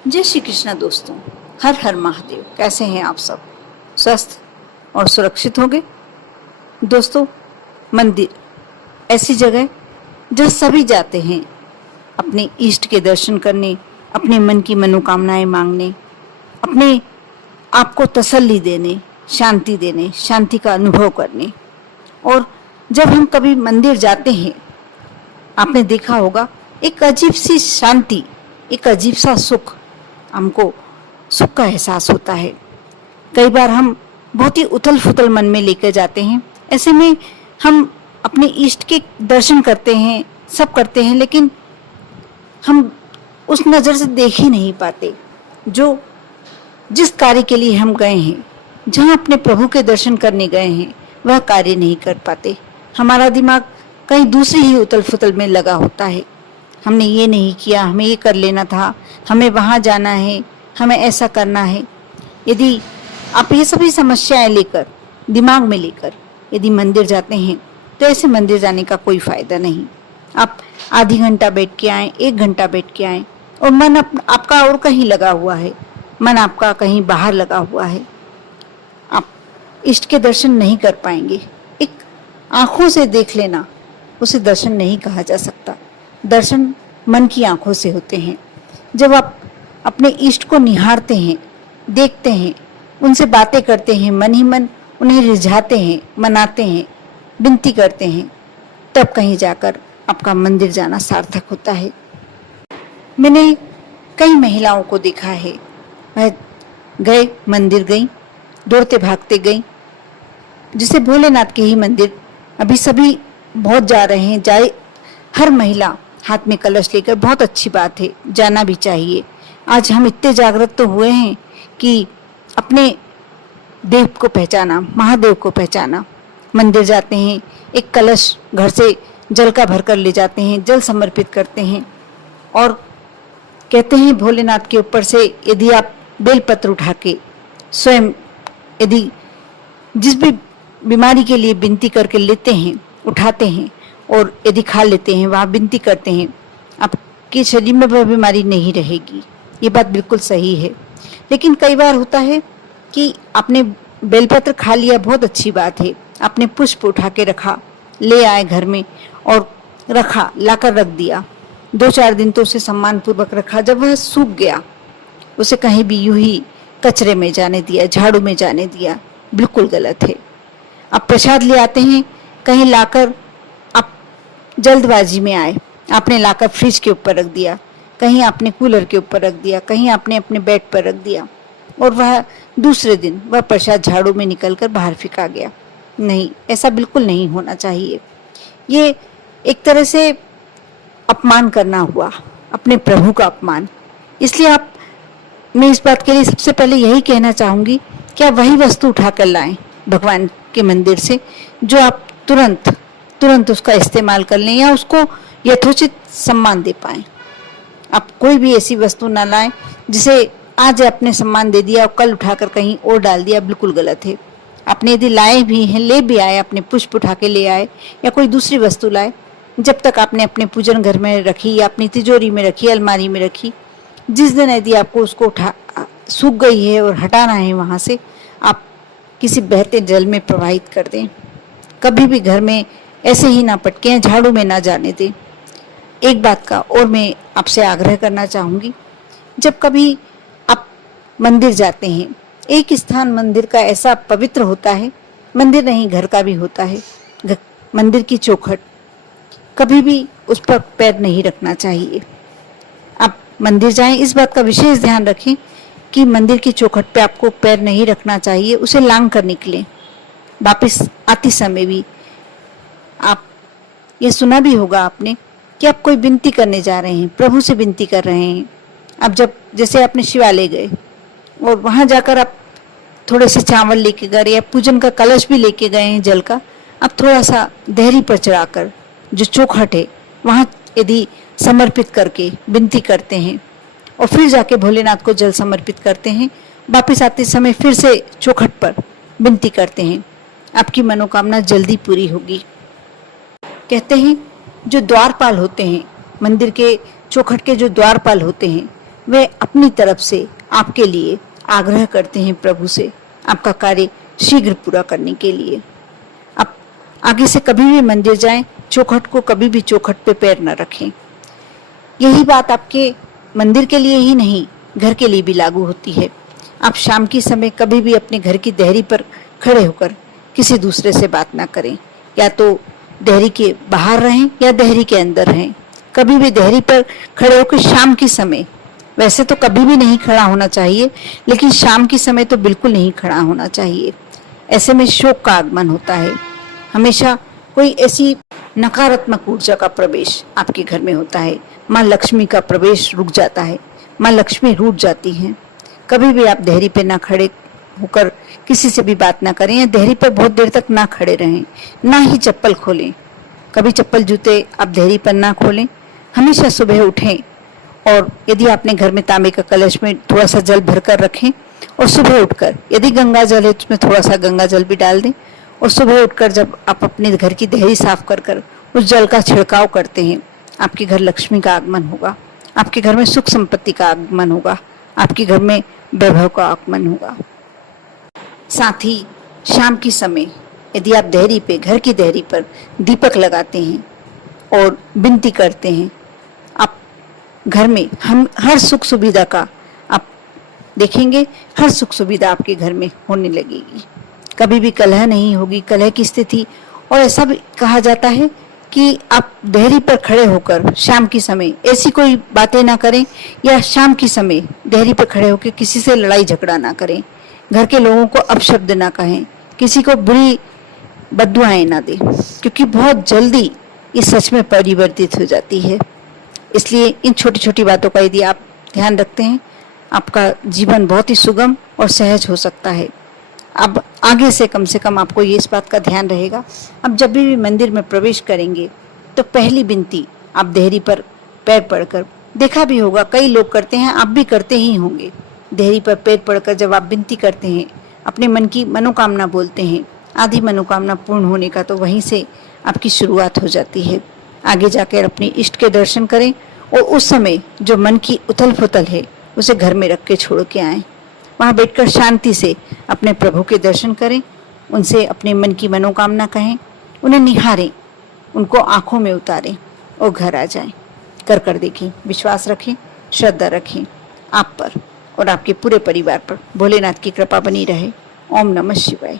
जय श्री कृष्णा दोस्तों। हर हर महादेव। कैसे हैं आप सब? स्वस्थ और सुरक्षित होंगे? दोस्तों, मंदिर ऐसी जगह जहाँ सभी जाते हैं अपने इष्ट के दर्शन करने, अपने मन की मनोकामनाएं मांगने, अपने आप को तसल्ली देने, शांति देने, शांति का अनुभव करने। और जब हम कभी मंदिर जाते हैं, आपने देखा होगा एक अजीब सी शांति, एक अजीब सा सुख, हमको सुख का एहसास होता है। कई बार हम बहुत ही उथल फुथल मन में लेकर जाते हैं। ऐसे में हम अपने इष्ट के दर्शन करते हैं, सब करते हैं, लेकिन हम उस नज़र से देख ही नहीं पाते जो जिस कार्य के लिए हम गए हैं, जहाँ अपने प्रभु के दर्शन करने गए हैं, वह कार्य नहीं कर पाते। हमारा दिमाग कहीं दूसरी ही उथल फुथल में लगा होता है। हमने ये नहीं किया, हमें ये कर लेना था, हमें वहाँ जाना है, हमें ऐसा करना है। यदि आप ये सभी समस्याएं लेकर, दिमाग में लेकर यदि मंदिर जाते हैं, तो ऐसे मंदिर जाने का कोई फायदा नहीं। आप आधी घंटा बैठ के आए, 1 घंटा बैठ के आए, और मन आपका और कहीं लगा हुआ है, मन आपका कहीं बाहर लगा हुआ है, आप इष्ट के दर्शन नहीं कर पाएंगे। एक आंखों से देख लेना, उसे दर्शन नहीं कहा जा सकता। दर्शन मन की आंखों से होते हैं। जब आप अपने इष्ट को निहारते हैं, देखते हैं, उनसे बातें करते हैं, मन ही मन उन्हें रिझाते हैं, मनाते हैं, विनती करते हैं, तब कहीं जाकर आपका मंदिर जाना सार्थक होता है। मैंने कई महिलाओं को देखा है, वह गए, मंदिर गई, दौड़ते भागते गई, जिसे भोलेनाथ के ही मंदिर अभी सभी बहुत जा रहे हैं। जाए हर महिला हाथ में कलश लेकर, बहुत अच्छी बात है, जाना भी चाहिए। आज हम इतने जागृत तो हुए हैं कि अपने देव को पहचाना, महादेव को पहचाना। मंदिर जाते हैं, एक कलश घर से जल का भरकर ले जाते हैं, जल समर्पित करते हैं, और कहते हैं भोलेनाथ के ऊपर से यदि आप बेलपत्र उठा के स्वयं यदि जिस भी बीमारी के लिए विनती करके लेते हैं, उठाते हैं, और यदि खा लेते हैं, वहाँ विनती करते हैं, आपके शरीर में वह बीमारी नहीं रहेगी। ये बात बिल्कुल सही है। लेकिन कई बार होता है कि आपने बेलपत्र खा लिया, बहुत अच्छी बात है, आपने पुष्प उठा के रखा, ले आए घर में और रखा, लाकर रख दिया, 2-4 दिन तो उसे सम्मान पूर्वक रखा। जब वह सूख गया, उसे कहीं भी यूं ही कचरे में जाने दिया, झाड़ू में जाने दिया, बिल्कुल गलत है। आप प्रसाद ले आते हैं, कहीं लाकर आप जल्दबाजी में आए, आपने लाकर फ्रिज के ऊपर रख दिया, कहीं आपने कूलर के ऊपर रख दिया, कहीं आपने अपने बेड पर रख दिया, और वह दूसरे दिन वह प्रसाद झाड़ू में निकलकर बाहर फेंका गया। नहीं, ऐसा बिल्कुल नहीं होना चाहिए। ये एक तरह से अपमान करना हुआ, अपने प्रभु का अपमान। इसलिए मैं इस बात के लिए सबसे पहले यही कहना चाहूँगी कि आप वही वस्तु उठाकर लाएं भगवान के मंदिर से, जो आप तुरंत उसका इस्तेमाल कर लें या उसको यथोचित सम्मान दे पाएं। आप कोई भी ऐसी वस्तु ना लाएं जिसे आज आपने सम्मान दे दिया और कल उठाकर कहीं और डाल दिया, बिल्कुल गलत है। आपने यदि लाए भी हैं, ले भी आए, अपने पुष्प उठा के ले आए या कोई दूसरी वस्तु लाए, जब तक आपने अपने पूजन घर में रखी या अपनी तिजोरी में रखी, अलमारी में रखी, जिस दिन यदि आपको उसको सूख गई है और हटाना है वहाँ से, आप किसी बहते जल में प्रवाहित कर दें। कभी भी घर में ऐसे ही ना पटकें, झाड़ू में ना जाने दें। एक बात का और मैं आपसे आग्रह करना चाहूँगी, जब कभी आप मंदिर जाते हैं, एक स्थान मंदिर का ऐसा पवित्र होता है, मंदिर नहीं घर का भी होता है, मंदिर की चौखट, कभी भी उस पर पैर नहीं रखना चाहिए। आप मंदिर जाएं, इस बात का विशेष ध्यान रखें कि मंदिर की चौखट पे आपको पैर नहीं रखना चाहिए, उसे लांग कर निकलें। वापस आते समय भी आप ये सुना भी होगा आपने कि आप कोई विनती करने जा रहे हैं, प्रभु से विनती कर रहे हैं। अब जैसे आपने शिवालय गए और वहाँ जाकर आप थोड़े से चावल लेके गए या पूजन का कलश भी लेके गए हैं जल का, आप थोड़ा सा देहरी पर चढ़ाकर जो चौखट है वहाँ यदि समर्पित करके विनती करते हैं और फिर जाके भोलेनाथ को जल समर्पित करते हैं, वापस आते समय फिर से चौखट पर विनती करते हैं, आपकी मनोकामना जल्दी पूरी होगी। कहते हैं जो द्वारपाल होते हैं, मंदिर के चौखट के जो द्वारपाल होते हैं, वे अपनी तरफ से आपके लिए आग्रह करते हैं प्रभु से, आपका कार्य शीघ्र पूरा करने के लिए। आप आगे से कभी भी मंदिर जाएं, चौखट को कभी भी चौखट पे पैर न रखें। यही बात आपके मंदिर के लिए ही नहीं, घर के लिए भी लागू होती है। आप शाम की समय कभी भी अपने घर की देहरी पर खड़े होकर किसी दूसरे से बात ना करें, या तो देहरी के बाहर रहें या देहरी के अंदर रहें। कभी भी देहरी पर खड़े होकर शाम के समय, वैसे तो कभी भी नहीं खड़ा होना चाहिए, लेकिन शाम के समय तो बिल्कुल नहीं खड़ा होना चाहिए। ऐसे में शोक का आगमन होता है। हमेशा कोई ऐसी नकारात्मक ऊर्जा का प्रवेश आपके घर में होता है। माँ लक्ष्मी का प्रवेश रुक जाता है, माँ लक्ष्मी रूठ जाती हैं। कभी भी आप देहरी पे ना खड़े होकर किसी से भी बात ना करें, या देहरी पर बहुत देर तक ना खड़े रहें, ना ही चप्पल खोलें। कभी चप्पल जूते आप देहरी पर ना खोलें। हमेशा सुबह उठें और यदि आपने घर में तांबे का कलश में थोड़ा सा जल भरकर रखें, और सुबह उठकर यदि गंगा जल है तो उसमें थोड़ा सा गंगा जल भी डाल दें, और सुबह उठकर जब आप अपने घर की देहरी साफ कर उस जल का छिड़काव करते हैं, आपके घर लक्ष्मी का आगमन होगा, आपके घर में सुख संपत्ति का आगमन होगा, आपके घर में वैभव का आगमन होगा। साथ ही शाम की समय यदि आप देहरी पे, घर की देहरी पर दीपक लगाते हैं और विनती करते हैं, आप घर में हम हर सुख सुविधा का आप देखेंगे, हर सुख सुविधा आपके घर में होने लगेगी। कभी भी कलह नहीं होगी, कलह की स्थिति। और ऐसा भी कहा जाता है कि आप देहरी पर खड़े होकर शाम की समय ऐसी कोई बातें ना करें, या शाम की समय देहरी पर खड़े होकर किसी से लड़ाई झगड़ा ना करें, घर के लोगों को अपशब्द ना कहें, किसी को बुरी बद्दुआएं ना दें, क्योंकि बहुत जल्दी ये सच में परिवर्तित हो जाती है। इसलिए इन छोटी छोटी बातों का यदि आप ध्यान रखते हैं, आपका जीवन बहुत ही सुगम और सहज हो सकता है। अब आगे से कम आपको ये इस बात का ध्यान रहेगा, अब जब भी मंदिर में प्रवेश करेंगे तो पहली विनती आप देहरी पर पैर पड़कर, देखा भी होगा कई लोग करते हैं, आप भी करते ही होंगे। देहरी पर पैर पड़कर जब आप विनती करते हैं, अपने मन की मनोकामना बोलते हैं, आधी मनोकामना पूर्ण होने का तो वहीं से आपकी शुरुआत हो जाती है। आगे जाकर अपने इष्ट के दर्शन करें, और उस समय जो मन की उथल पुथल है उसे घर में रख के छोड़ के आएं। वहाँ बैठकर शांति से अपने प्रभु के दर्शन करें, उनसे अपने मन की मनोकामना कहें, उन्हें निहारें, उनको आंखों में उतारें और घर आ जाएं। कर देखें, विश्वास रखें, श्रद्धा रखें आप पर और आपके पूरे परिवार पर। भोलेनाथ की कृपा बनी रहे। ओम नमः शिवाय।